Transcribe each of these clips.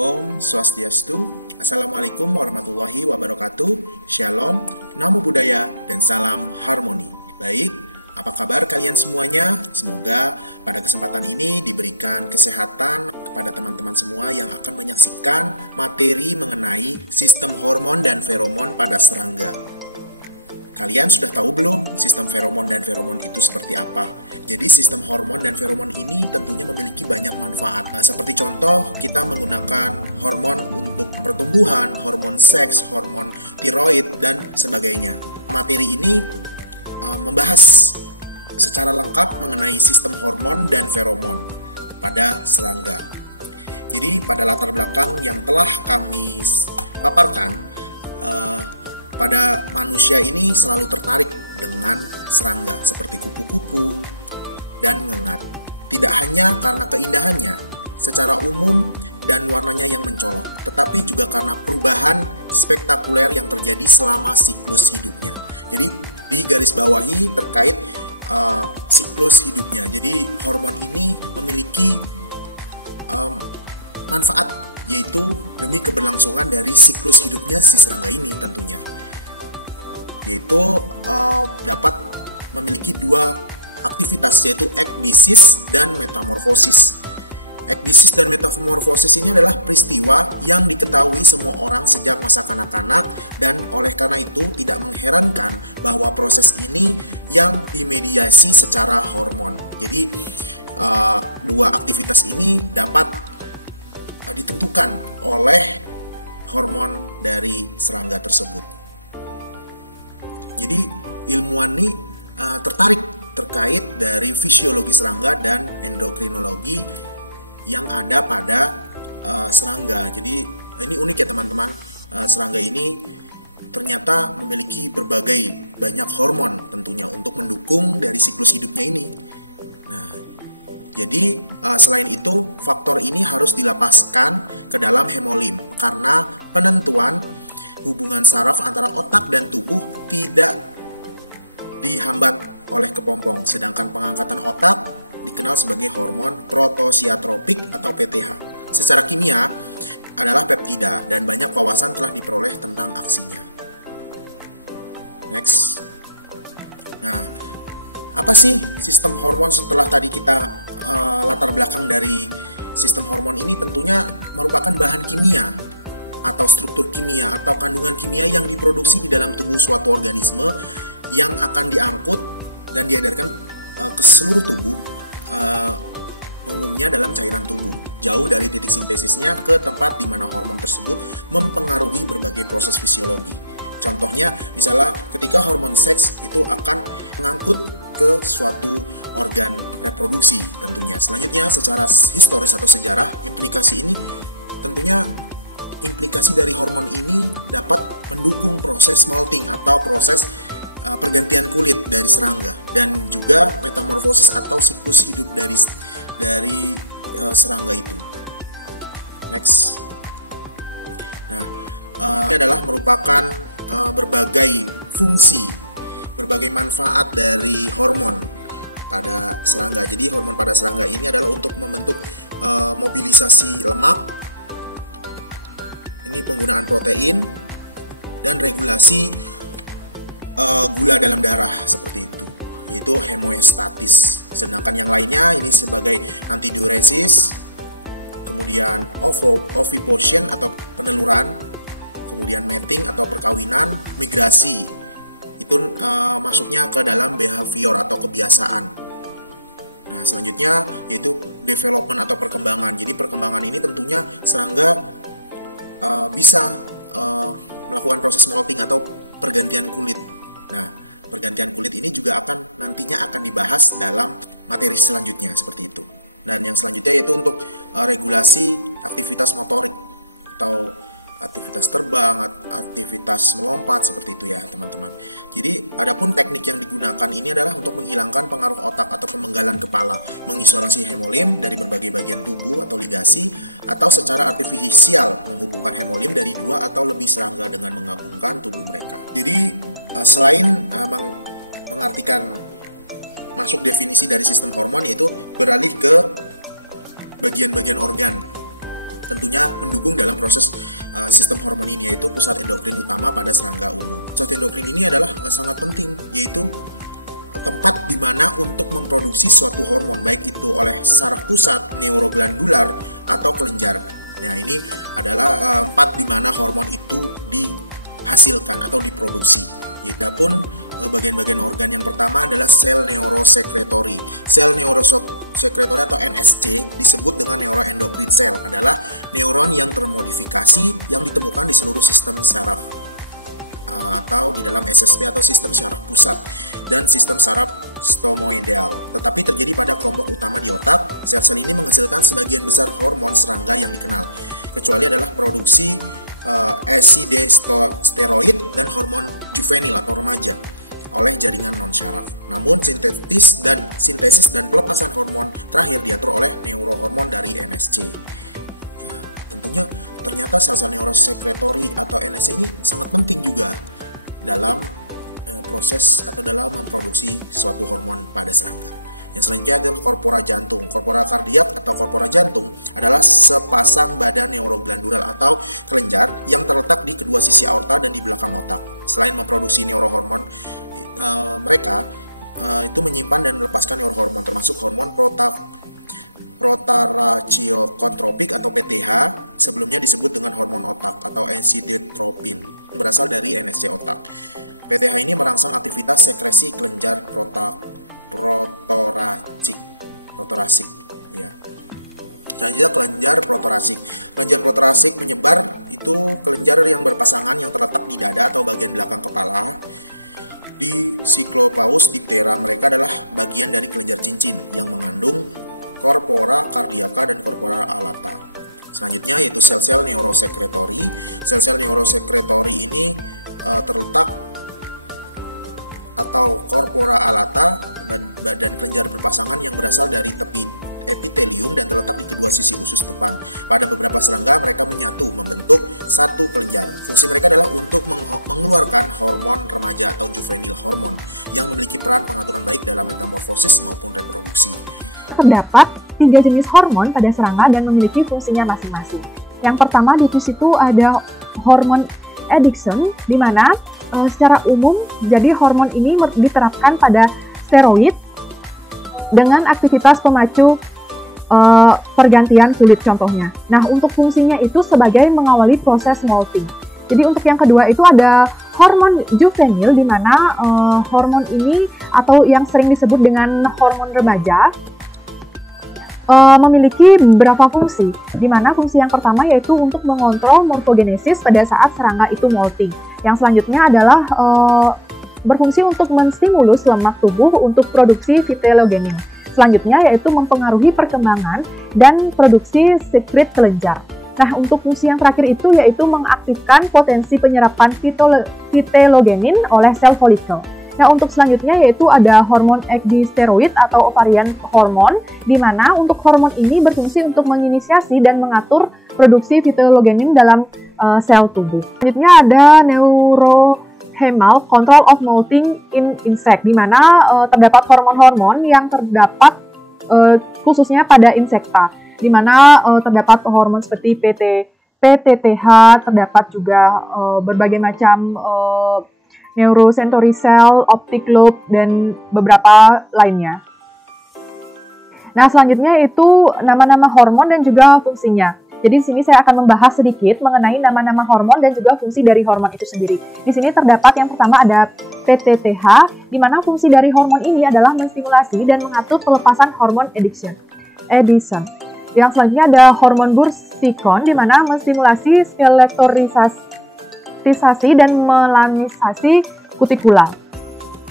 Om Swastiastu, Assalamualaikum warahmatullahi wabarakatuh, Shalom, Namo Buddhaya, dan salam harmoni. Baik, apa kabar kalian semuanya? Semoga pada kesempatan ini diberikan kesehatan kepada teman-teman semua yang akan menyaksikan materi mengenai sistem hormon dan feromon pada serangga. Kalian sudah tahu belum sistem feromon dan feromon itu seperti apa? Jadi sistem hormon dan feromon ini tentunya memiliki banyak manfaat. Nah, seperti contoh, kita menggunakan hormon untuk pertumbuhan, hormon seks, hormon tiroid, dan sebagainya. Materi ini membahas secara lengkap mengenai sistem hormon dan feromon pada serangga. Jadi pada latar belakang yang telah kami paparkan, pada manusia ini selalu tertarik dengan serangga seperti kupu-kupu dan ngengat. Tidak hanya karena keindahannya secara umum dan warnanya yang mencolok, tetapi juga karena perubahan spektakuler yang terjadi selama siklus hidupnya. Jadi di garis bawahi terkait siklus hidupnya. Jadi hormon ini memiliki manfaat, yaitu demi keberlangsungan dari siklus hidupnya si serangga ini tentunya, yaitu dapat memiliki dua aktivitas, yaitu ekdisis dan metamorfosis. Ekdisis dan metamorfosis ini adalah peristiwa yang diketahui semua orang sejak masa kanak-kanak, dan oleh karena itu tidak mengherankan bahwa proses ini yang dimediasi secara hormon. Jadi dua aktivitas ini dapat ditentukan oleh hormon dari serangga tersebut. Jadi ilmuwan ini tertarik terkait dari fisiologi serangga dan endokrinologi yang ada pada serangga. Jadi ini unik ya teman-teman, serangga ini ternyata memiliki berbagai banyak hormon tentunya untuk mendukung dari siklus hidupnya ini. Nah, jadi selain itu faktor ini harus dilepaskan ke dalam hemolim karena penentuan hubungan saraf antara otak dan tubuh tidak dihambat oleh kepompong, sedangkan pengangkatan otak dikenal sebagai hormon protosiatropik atau PTH. Secara kimia adalah peptida dan banyak wawasan telah diperoleh tentang aksinya. Next. Nah, apa sih sistem hormon? Setelah tadi kita latar belakang dari sistem hormon ini, tentunya merupakan bahan kimia atau struktur kimia atau kandungan kimia yang diproduksi di dalam tubuh suatu organisme yang akan diangkut dan diedarkan ke seluruh tubuh, umumnya dalam cairan tubuh, jauh dari titik sintesisnya ke tempat di mana hormon tersebut mempengaruhi berbagai proses fisiologi. Contohnya, misalnya ketika hormon seks itu akan mengangkut ke suatu organ reproduksi tentunya. Selanjutnya, secara historis atau sejarah, implikasi ini tentunya implikasi dari hormon ini dapat mendukung proses molting atau proses pergantian kulit dari serangga, dan juga metamorfosis atau siklus hidup dari serangga itu. Next. Nah, ini adalah merupakan berbagai fungsi, berbagai manfaat dari hormon pada serangga. Jadi hormon pada serangga ini adalah untuk membentuk mobilisasi lemak, ini penggunaan protein, dan regulasi gula dalam darah seperti itu, yaitu hemostatis. Sedangkan yang lainnya ini sebagai antidiuresis, kemudian oviposition atau peneluran, kemudian mating atau perkawinan, migrasi. Itu masuknya ke dalam behavior atau kebiasaan. Nah, selanjutnya yaitu development atau perkembangan. Jadi perkembangan ini tentunya serangga bisa melakukan proses molting atau pergantian kulit. Nah, pergantian kulit ini juga nantinya akan dibahas dalam materi selanjutnya seperti itu. Dan yang selanjutnya yaitu untuk regulasi aktivitas motorik atau aktivitas terbang, aktivitas melompat seperti itu ya teman-teman. Jadi adapun teknik yang digunakan ini adalah untuk menghilangkan pengaruh otak atau pemenggalan kepala, mengisolasi hemolim dari berbagai bagian tubuh atau ligasi, atau secara artifisial menghubungkan hemolim dari dua atau lebih serangga dengan menggabungkan tubuh mereka. Jadi selain mengartikan masuk definisi dari sistem hormon, yaitu beralih ke bagian-bagian organ. tentunya mendukung dalam proses sistem hormon ini, yaitu pusat endokrin utama pada serangga umum. Pusat endokrin ini adalah sangat penting, yaitu tempat di mana untuk memproduksi suatu hormon, baik itu oleh saraf pusat, neuroglandular, atau kelenjar. Nah, ini adalah tempat di mana hormon itu dihasilkan atau diproduksi. Adapun bagian-bagian organ yang pertama adalah sel neurosekretori. Sel neurosekretori atau NSC disebut dengan neuroendocrine cell, adalah neuron yang termodifikasi yang ditemukan di seluruh sistem saraf atau di dalam SSP atau sistem saraf pusat dan sistem saraf stomoidal. Tetapi terjadi pada kelompok utama di otak. Sel-sel ini menghasilkan sebagian besar hormon serangga yang dikenal, kecuali adalah produksi steroid dan hormon juvenil atau remaja oleh jaringan non-syaraf. Namun sintesis dan pelepasan hormon terakhir diatur oleh neurohormon dari NSC. Tentunya ternyata sel-sel neurosekretori atau NSC ini sangat penting juga dalam proses atau dalam memproduksi suatu hormon pada serangga. Yang selanjutnya adalah korpora jantung. Korpora kardiak atau korpora jantung adalah sepasang badan neuroglandular atau kelenjar yang terletak di kedua sisi aorta dan di belakang otak. Selain memproduksi neurohormon, mereka itu menyimpan dan melepaskan neurohormon, termasuk hormon protarachiokontropik atau PTH, sebelumnya disebut dengan hormon otak atau ensitropin, berasal dari NSC otak. PTH ini merangsang aktivitas sekresi kelenjar protorasik ya. Selanjutnya kelenjar protorasik. Kelenjar protorasik menyebar, itu kelenjar yang berpasangan yang terletak di dada atau bagian belakang kepala. Di Cyclopaus diptera, mereka adalah bagian dari kelenjar cincin yang mengandung korpora cardiaca dan korpora alata. Selanjutnya yaitu sel-sel neurosekretori. Sel-sel neurosekretori ini terletak atau korpora alata, badan kelenjar berpasangan yang berasal dari tepi epitelium dan terletak di kedua sisi usus depan. Pada beberapa serangga mereka menyatu membentuk satu kelenjar. Fungsi mereka adalah untuk mengeluarkan hormon remaja atau juvenile hormon yang memiliki peran pengaturan baik dalam metamorfosis maupun reproduksi. Terdapat 3 jenis hormon pada serangga dan memiliki fungsinya masing-masing. Yang pertama di situ ada hormon addiction, di mana secara umum jadi hormon ini diterapkan pada steroid dengan aktivitas pemacu pergantian kulit contohnya. Nah, untuk fungsinya itu sebagai mengawali proses molting. Jadi untuk yang kedua itu ada hormon juvenil, di mana hormon ini atau yang sering disebut dengan hormon remaja memiliki beberapa fungsi, di mana fungsi yang pertama yaitu untuk mengontrol morfogenesis pada saat serangga itu molting. Yang selanjutnya adalah berfungsi untuk menstimulus lemak tubuh untuk produksi vitellogenin. Selanjutnya yaitu mempengaruhi perkembangan dan produksi sekret kelenjar. Nah, untuk fungsi yang terakhir itu yaitu mengaktifkan potensi penyerapan vitellogenin oleh sel folikel. Nah, untuk selanjutnya yaitu ada hormon ecdysteroid atau ovarian hormon, di mana untuk hormon ini berfungsi untuk menginisiasi dan mengatur produksi vitellogenin dalam sel tubuh. Selanjutnya ada neurohemal control of molting in insect, di mana terdapat hormon-hormon yang terdapat khususnya pada insekta, di mana terdapat hormon seperti PTTH, terdapat juga berbagai macam neurosensory cell, optic lobe, dan beberapa lainnya. Nah, selanjutnya itu nama-nama hormon dan juga fungsinya. Jadi di sini saya akan membahas sedikit mengenai nama-nama hormon dan juga fungsi dari hormon itu sendiri. Di sini terdapat yang pertama ada PTTH, di mana fungsi dari hormon ini adalah menstimulasi dan mengatur pelepasan hormon Addison. Yang selanjutnya ada hormon bursicon, di mana menstimulasi skeletorisasi dan melanisasi kutikula.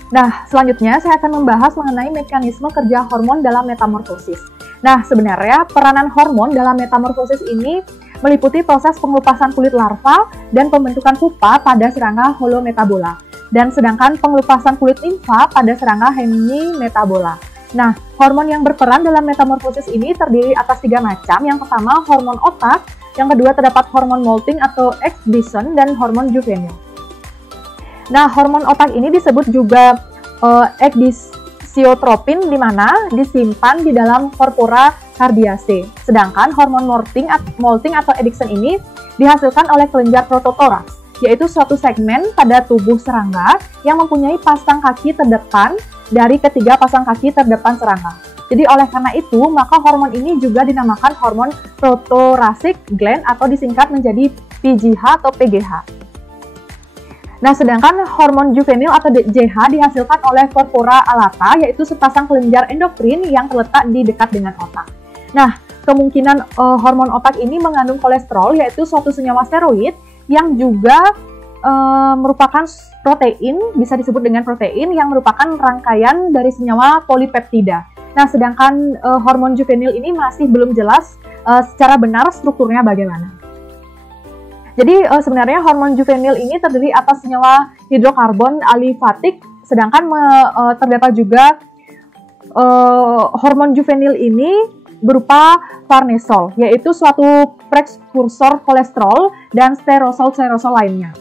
Nah, selanjutnya saya akan membahas mengenai mekanisme kerja hormon dalam metamorfosis. Nah, sebenarnya peranan hormon dalam metamorfosis ini meliputi proses pengelupasan kulit larva dan pembentukan pupa pada serangga holometabola. Dan sedangkan pengelupasan kulit limfa pada serangga hemimetabola. Nah, hormon yang berperan dalam metamorfosis ini terdiri atas 3 macam. Yang pertama, hormon otak. Yang kedua, terdapat hormon molting atau excitation dan hormon juvenil. Nah, hormon otak ini disebut juga ecdysotropin, di mana disimpan di dalam korpora kardiase. Sedangkan hormon molting atau Eddickson ini dihasilkan oleh kelenjar prototoraks, yaitu suatu segmen pada tubuh serangga yang mempunyai pasang kaki terdepan dari ketiga pasang kaki terdepan serangga. Jadi oleh karena itu, maka hormon ini juga dinamakan hormon protothoracic gland atau disingkat menjadi PGH atau PGH. Nah, sedangkan hormon juvenil atau JH dihasilkan oleh corpora alata, yaitu sepasang kelenjar endokrin yang terletak di dekat dengan otak. Nah, kemungkinan hormon otak ini mengandung kolesterol, yaitu suatu senyawa steroid yang juga merupakan protein, bisa disebut dengan protein yang merupakan rangkaian dari senyawa polipeptida. Nah, sedangkan hormon juvenil ini masih belum jelas secara benar strukturnya bagaimana. Jadi sebenarnya hormon juvenil ini terdiri atas senyawa hidrokarbon alifatik, sedangkan terdapat juga hormon juvenil ini berupa farnesol, yaitu suatu prekursor kolesterol dan sterosol lainnya.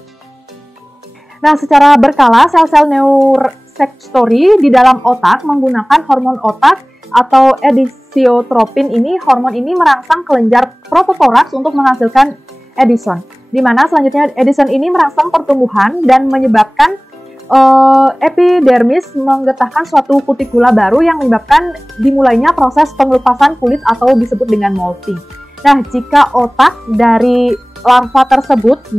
Nah, secara berkala sel-sel neurosektory di dalam otak menggunakan hormon otak atau edisiotropin ini. Hormon ini merangsang kelenjar prototoraks untuk menghasilkan Edison, di mana selanjutnya Edison ini merangsang pertumbuhan dan menyebabkan epidermis menggetahkan suatu kutikula baru yang menyebabkan dimulainya proses pengelupasan kulit atau disebut dengan molting. Nah, jika otak dari larva tersebut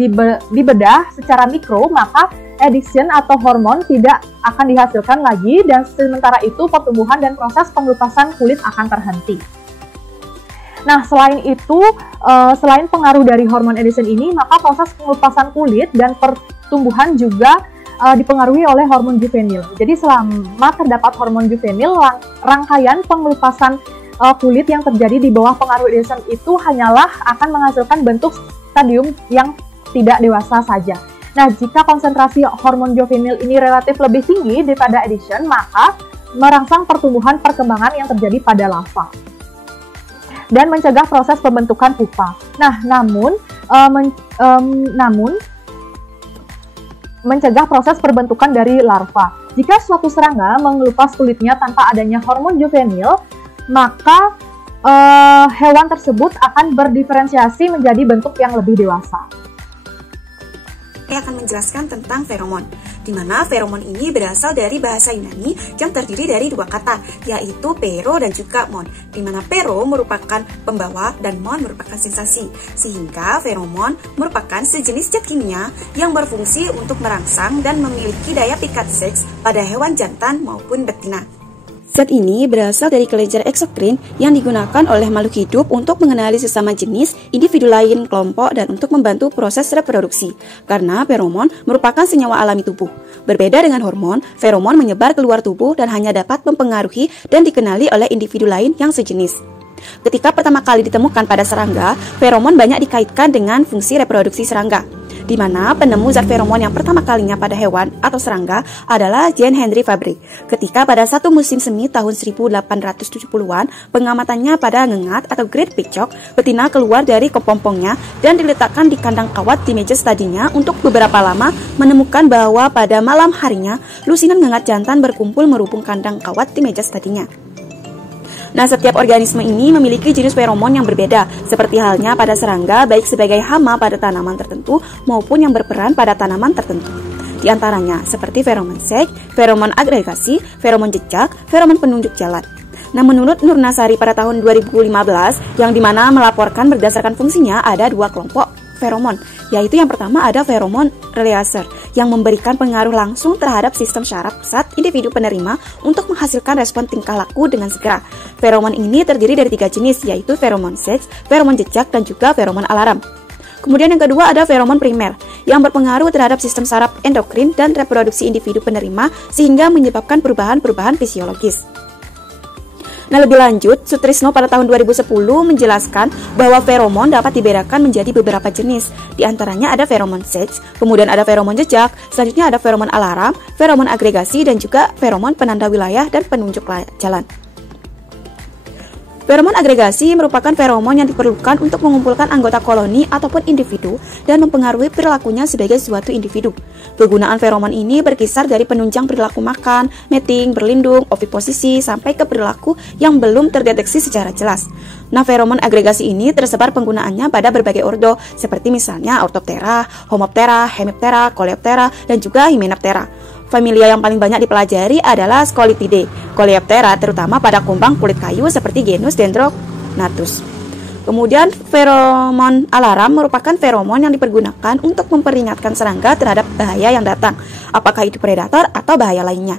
dibedah secara mikro, maka Edison atau hormon tidak akan dihasilkan lagi dan sementara itu pertumbuhan dan proses pengelupasan kulit akan terhenti. Nah, selain itu, selain pengaruh dari hormon Edison ini, maka proses pengelupasan kulit dan pertumbuhan juga dipengaruhi oleh hormon juvenil. Jadi selama terdapat hormon juvenil, rangkaian pengelupasan kulit yang terjadi di bawah pengaruh Edison itu hanyalah akan menghasilkan bentuk stadium yang tidak dewasa saja. Nah, jika konsentrasi hormon juvenil ini relatif lebih tinggi daripada Edison, maka merangsang pertumbuhan perkembangan yang terjadi pada larva dan mencegah proses pembentukan pupa. Nah, namun mencegah proses perbentukan dari larva. Jika suatu serangga mengelupas kulitnya tanpa adanya hormon juvenil, maka hewan tersebut akan berdiferensiasi menjadi bentuk yang lebih dewasa. Saya akan menjelaskan tentang feromon, di mana feromon ini berasal dari bahasa Yunani yang terdiri dari dua kata, yaitu pero dan juga mon, di mana pero merupakan pembawa dan mon merupakan sensasi, sehingga feromon merupakan sejenis zat kimia yang berfungsi untuk merangsang dan memiliki daya pikat seks pada hewan jantan maupun betina. Zat ini berasal dari kelenjar eksokrin yang digunakan oleh makhluk hidup untuk mengenali sesama jenis, individu lain, kelompok, dan untuk membantu proses reproduksi. Karena feromon merupakan senyawa alami tubuh. Berbeda dengan hormon, feromon menyebar keluar tubuh dan hanya dapat mempengaruhi dan dikenali oleh individu lain yang sejenis. Ketika pertama kali ditemukan pada serangga, feromon banyak dikaitkan dengan fungsi reproduksi serangga, di mana penemu zat feromon yang pertama kalinya pada hewan atau serangga adalah Jean Henry Fabre. Ketika pada satu musim semi tahun 1870-an, pengamatannya pada ngengat atau great peacock, betina keluar dari kepompongnya dan diletakkan di kandang kawat di meja stadinya untuk beberapa lama menemukan bahwa pada malam harinya, lusinan ngengat jantan berkumpul merubung kandang kawat di meja stadinya. Nah, setiap organisme ini memiliki jenis feromon yang berbeda, seperti halnya pada serangga, baik sebagai hama pada tanaman tertentu maupun yang berperan pada tanaman tertentu. Di antaranya, seperti feromon seks, feromon agregasi, feromon jejak, feromon penunjuk jalan. Nah, menurut Nurnasari pada tahun 2015, yang dimana melaporkan berdasarkan fungsinya ada dua kelompok feromon, yaitu yang pertama ada feromon releaser yang memberikan pengaruh langsung terhadap sistem syaraf pusat individu penerima untuk menghasilkan respon tingkah laku dengan segera. Feromon ini terdiri dari 3 jenis, yaitu feromon seks, feromon jejak, dan juga feromon alarm. Kemudian yang kedua ada feromon primer yang berpengaruh terhadap sistem saraf endokrin dan reproduksi individu penerima sehingga menyebabkan perubahan-perubahan fisiologis. Nah, lebih lanjut, Sutrisno pada tahun 2010 menjelaskan bahwa feromon dapat dibedakan menjadi beberapa jenis. Di antaranya ada feromon seks, kemudian ada feromon jejak, selanjutnya ada feromon alarm, feromon agregasi, dan juga feromon penanda wilayah dan penunjuk jalan. Feromon agregasi merupakan feromon yang diperlukan untuk mengumpulkan anggota koloni ataupun individu dan mempengaruhi perilakunya sebagai suatu individu. Penggunaan feromon ini berkisar dari penunjang perilaku makan, mating, berlindung, oviposisi, sampai ke perilaku yang belum terdeteksi secara jelas. Nah, feromon agregasi ini tersebar penggunaannya pada berbagai ordo, seperti misalnya Orthoptera, Homoptera, Hemiptera, Coleoptera, dan juga Hymenoptera. Familia yang paling banyak dipelajari adalah Scoloptidae, Coleoptera, terutama pada kumbang kulit kayu seperti genus Dendronatus. Kemudian feromon alarm merupakan feromon yang dipergunakan untuk memperingatkan serangga terhadap bahaya yang datang, apakah itu predator atau bahaya lainnya.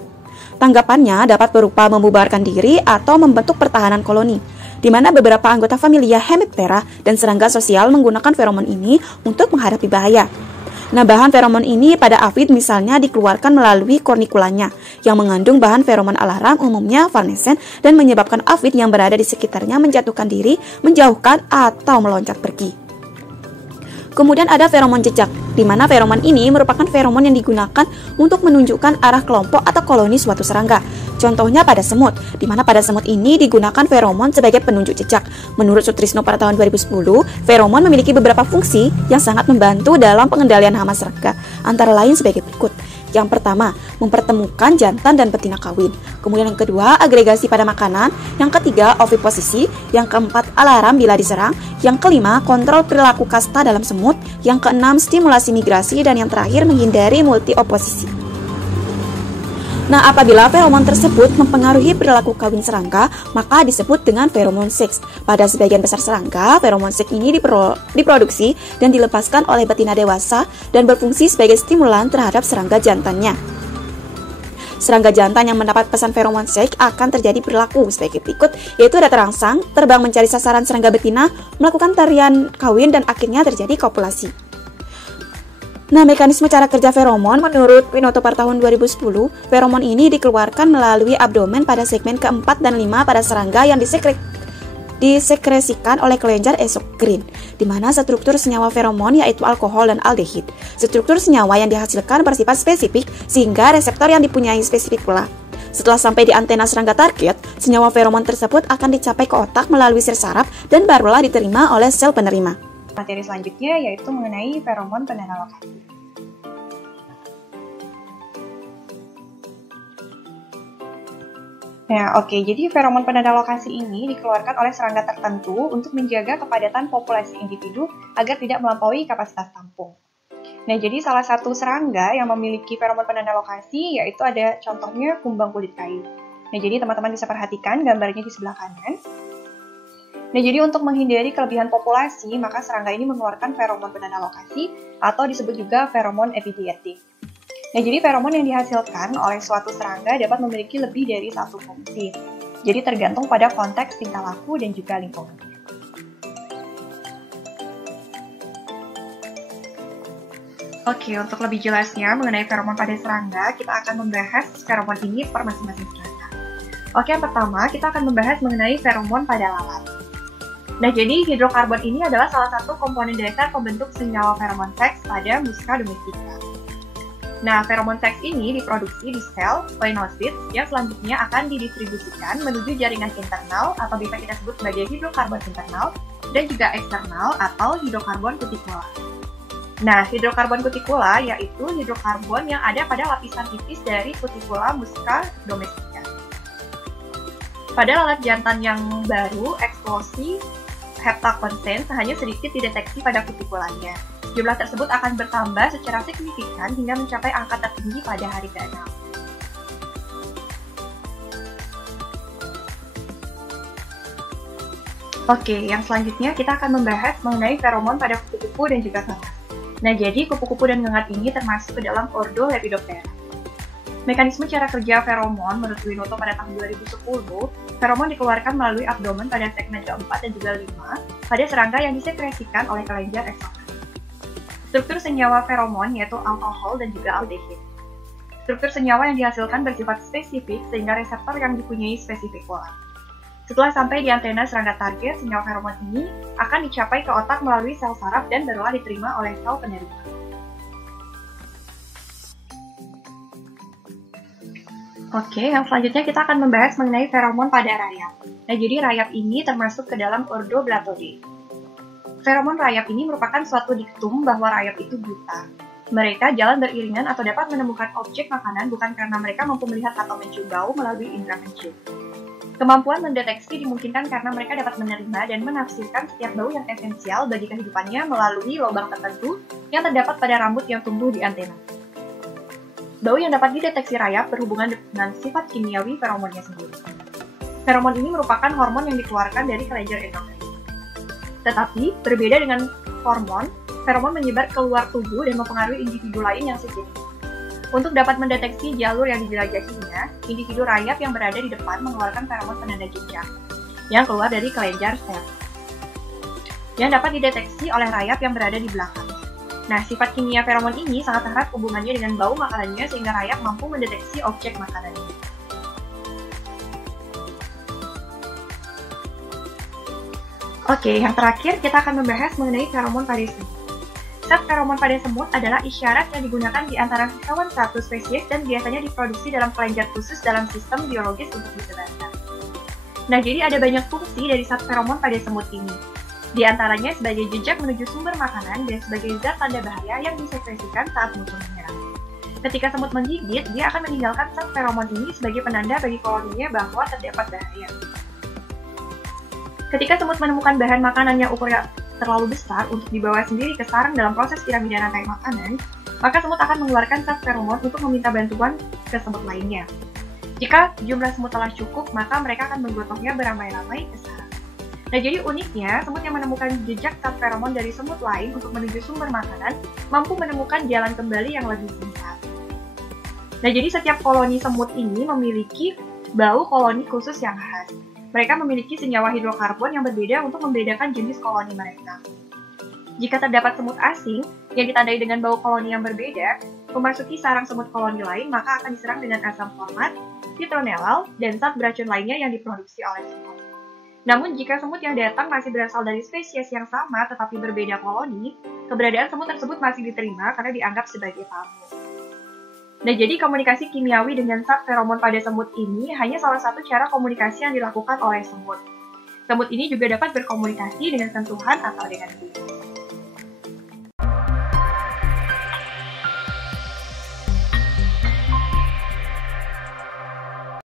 Tanggapannya dapat berupa membubarkan diri atau membentuk pertahanan koloni, di mana beberapa anggota familia Hemiptera dan serangga sosial menggunakan feromon ini untuk menghadapi bahaya. Nah, bahan feromon ini pada aphid misalnya dikeluarkan melalui kornikulanya yang mengandung bahan feromon alarm, umumnya farnesen, dan menyebabkan aphid yang berada di sekitarnya menjatuhkan diri, menjauhkan, atau meloncat pergi. Kemudian ada feromon jejak, di mana feromon ini merupakan feromon yang digunakan untuk menunjukkan arah kelompok atau koloni suatu serangga. Contohnya pada semut, di mana pada semut ini digunakan feromon sebagai penunjuk jejak. Menurut Sutrisno pada tahun 2010, feromon memiliki beberapa fungsi yang sangat membantu dalam pengendalian hama serangga, antara lain sebagai berikut. Yang pertama, mempertemukan jantan dan betina kawin. Kemudian yang kedua, agregasi pada makanan. Yang ketiga, oviposisi. Yang keempat, alarm bila diserang. Yang kelima, kontrol perilaku kasta dalam semut. Yang keenam, stimulasi migrasi. Dan yang terakhir, menghindari multi-oposisi. Nah, apabila feromon tersebut mempengaruhi perilaku kawin serangga, maka disebut dengan feromon seks. Pada sebagian besar serangga, feromon seks ini diproduksi dan dilepaskan oleh betina dewasa dan berfungsi sebagai stimulan terhadap serangga jantannya. Serangga jantan yang mendapat pesan feromon seks akan terjadi perilaku sebagai berikut, yaitu ada terangsang, terbang mencari sasaran serangga betina, melakukan tarian kawin, dan akhirnya terjadi kopulasi. Nah, mekanisme cara kerja feromon menurut Winoto pada tahun 2010, feromon ini dikeluarkan melalui abdomen pada segmen keempat dan 5 pada serangga yang disekresikan oleh kelenjar eksokrin, di mana struktur senyawa feromon yaitu alkohol dan aldehid. Struktur senyawa yang dihasilkan bersifat spesifik sehingga reseptor yang dipunyai spesifik pula. Setelah sampai di antena serangga target, senyawa feromon tersebut akan dicapai ke otak melalui sel saraf dan barulah diterima oleh sel penerima. Materi selanjutnya yaitu mengenai feromon penanda lokasi. Nah, oke, jadi feromon penanda lokasi ini dikeluarkan oleh serangga tertentu untuk menjaga kepadatan populasi individu agar tidak melampaui kapasitas tampung. Nah, jadi salah satu serangga yang memiliki feromon penanda lokasi yaitu ada contohnya kumbang kulit kayu. Nah, jadi teman-teman bisa perhatikan gambarnya di sebelah kanan. Nah, jadi untuk menghindari kelebihan populasi, maka serangga ini mengeluarkan feromon penanda lokasi atau disebut juga feromon epidietik. Nah, jadi feromon yang dihasilkan oleh suatu serangga dapat memiliki lebih dari satu fungsi. Jadi tergantung pada konteks tingkah laku dan juga lingkungan. Oke, untuk lebih jelasnya mengenai feromon pada serangga, kita akan membahas feromon ini per masing-masing serangga. Oke, yang pertama kita akan membahas mengenai feromon pada lalat. Nah, jadi hidrokarbon ini adalah salah satu komponen dasar pembentuk senyawa feromon seks pada Musca domestica. Nah, feromon seks ini diproduksi di sel oinosit yang selanjutnya akan didistribusikan menuju jaringan internal atau bisa kita sebut sebagai hidrokarbon internal dan juga eksternal atau hidrokarbon kutikula. Nah, hidrokarbon kutikula yaitu hidrokarbon yang ada pada lapisan tipis dari kutikula Musca domestica. Pada lalat jantan yang baru, eksplosi heptakonsens hanya sedikit dideteksi pada kutikulanya. Jumlah tersebut akan bertambah secara signifikan hingga mencapai angka tertinggi pada hari ke-6. Oke, yang selanjutnya kita akan membahas mengenai feromon pada kupu-kupu dan juga ngengat. Nah, jadi kupu-kupu dan ngengat ini termasuk ke dalam ordo Lepidoptera. Mekanisme cara kerja feromon menurut Winoto pada tahun 2010, feromon dikeluarkan melalui abdomen pada segmen keempat dan juga 5 pada serangga yang disekresikan oleh kelenjar eksokrin. Struktur senyawa feromon yaitu alkohol dan juga aldehid. Struktur senyawa yang dihasilkan bersifat spesifik sehingga reseptor yang dipunyai spesifik pula. Setelah sampai di antena serangga target, senyawa feromon ini akan dicapai ke otak melalui sel saraf dan barulah diterima oleh sel penerima. Oke, yang selanjutnya kita akan membahas mengenai feromon pada rayap. Nah, jadi rayap ini termasuk ke dalam ordo Blattodidae. Feromon rayap ini merupakan suatu diktum bahwa rayap itu buta. Mereka jalan beriringan atau dapat menemukan objek makanan bukan karena mereka mampu melihat atau mencium bau melalui indera pencium. Kemampuan mendeteksi dimungkinkan karena mereka dapat menerima dan menafsirkan setiap bau yang esensial bagi kehidupannya melalui lubang tertentu yang terdapat pada rambut yang tumbuh di antena. Bau yang dapat dideteksi rayap berhubungan dengan sifat kimiawi feromonnya sendiri. Feromon ini merupakan hormon yang dikeluarkan dari kelenjar endokrin. Tetapi, berbeda dengan hormon, feromon menyebar keluar tubuh dan mempengaruhi individu lain yang sensitif. Untuk dapat mendeteksi jalur yang dijelajahinya, individu rayap yang berada di depan mengeluarkan feromon penanda jejak yang keluar dari kelenjar sel, yang dapat dideteksi oleh rayap yang berada di belakang. Nah, sifat kimia feromon ini sangat erat hubungannya dengan bau makanannya sehingga rayap mampu mendeteksi objek makanannya. Oke, yang terakhir kita akan membahas mengenai feromon pada semut. Zat feromon pada semut adalah isyarat yang digunakan di antara hewan satu spesies dan biasanya diproduksi dalam kelenjar khusus dalam sistem biologis untuk disebarkan. Nah, jadi ada banyak fungsi dari zat feromon pada semut ini. Di antaranya sebagai jejak menuju sumber makanan dan sebagai zat tanda bahaya yang disekresikan saat musuh menyerang. Ketika semut menggigit, dia akan meninggalkan zat feromon ini sebagai penanda bagi koloninya bahwa terdapat bahaya. Ketika semut menemukan bahan makanan yang ukurnya terlalu besar untuk dibawa sendiri ke sarang dalam proses piramida rantai makanan, maka semut akan mengeluarkan zat feromon untuk meminta bantuan ke semut lainnya. Jika jumlah semut telah cukup, maka mereka akan menggotongnya beramai-ramai ke sarang. Nah, jadi uniknya, semut yang menemukan jejak zat feromon dari semut lain untuk menuju sumber makanan mampu menemukan jalan kembali yang lebih singkat. Nah, jadi setiap koloni semut ini memiliki bau koloni khusus yang khas. Mereka memiliki senyawa hidrokarbon yang berbeda untuk membedakan jenis koloni mereka. Jika terdapat semut asing yang ditandai dengan bau koloni yang berbeda, memasuki sarang semut koloni lain, maka akan diserang dengan asam format, citronellal, dan zat beracun lainnya yang diproduksi oleh semut. Namun, jika semut yang datang masih berasal dari spesies yang sama tetapi berbeda koloni, keberadaan semut tersebut masih diterima karena dianggap sebagai tamu. Nah, jadi komunikasi kimiawi dengan zat feromon pada semut ini hanya salah satu cara komunikasi yang dilakukan oleh semut. Semut ini juga dapat berkomunikasi dengan sentuhan atau dengan bibir.